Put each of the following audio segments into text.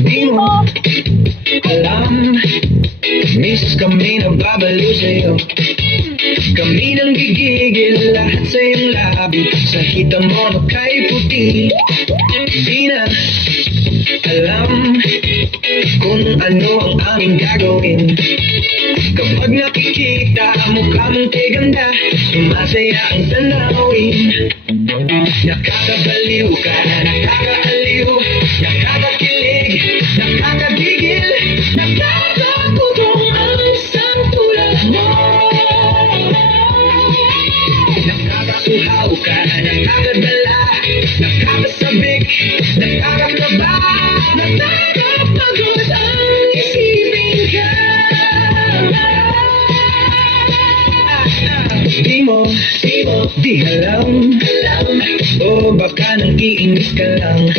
Di mo alam, miss kami na babaliw sa'yo. Kami nang gigigil lahat sa iyong labi. Sa hita mo na kay puti. Di na alam kung ano ang aming gagawin. Kapag nakikita mukha mong kay ganda, sumasaya ang tanawin. Nakakabaliw ka, nakakaaliw, nakakakilig, nakakagigil, nakakatutong ang isang tulad mo. Nakakasuhaw ka, nakakadala, nakakasabik, nakakakaba, nakakapagod ang isipin ka. Di alam, o baka nang iinis ka lang.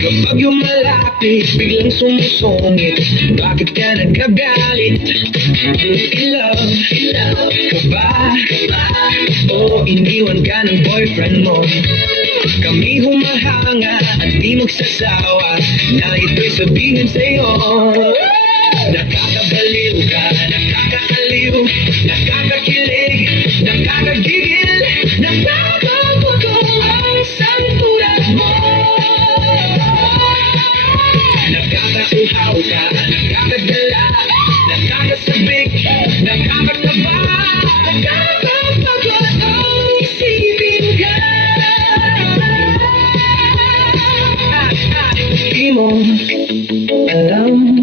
Kapag yung malapit, biglang sumusungit, bakit ka nagkagalit? In love ka ba? O iniwan ka ng boyfriend mo? Kami humahanga at di magsasawa na ito'y sabihin sa'yo. Nakakabaliw ka, nakakaaliw, nakakakilig, nakakagigil, nakakapagod ang isang tulad mo. Nakakauhaw ka, nakakadala, nakakasabik, nakakataba, nakakapagod ang isipin ka. Di mo alam,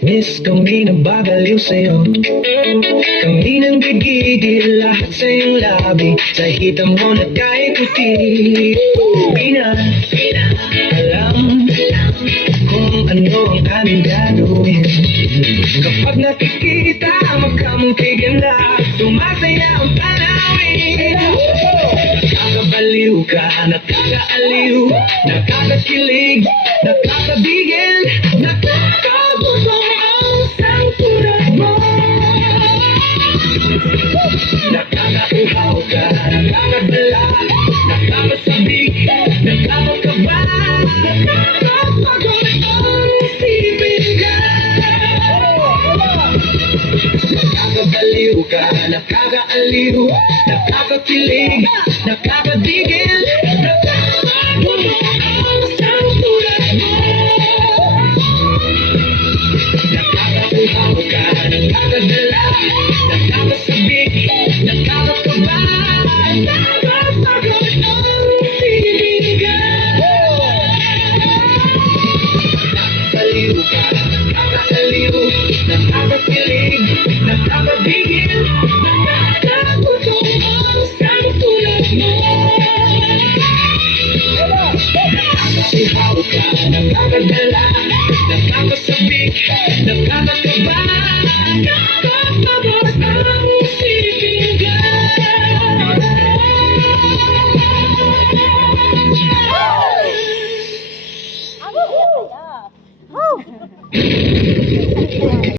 miss kami na babaliw sa'yo. Kami nang gigigil lahat sa iyong labi. Sa hita mo na kahit puti. Di na alam kung ano ang aming gagawin. Kapag nakikita mukha mong kay ganda, sumasaya ang tanawin. Nakakabaliw ka, nakakaaliw, nakakakilig, nakakabigil, nakakabutong ang isang tulad mo. Nakakauhaw ka, nakakadala, nakakasabik, nakakakaba, nakakapagod ang isipin ka. Nakakabaliw ka, nakakaaliw, nakakakilig, nakakadigil,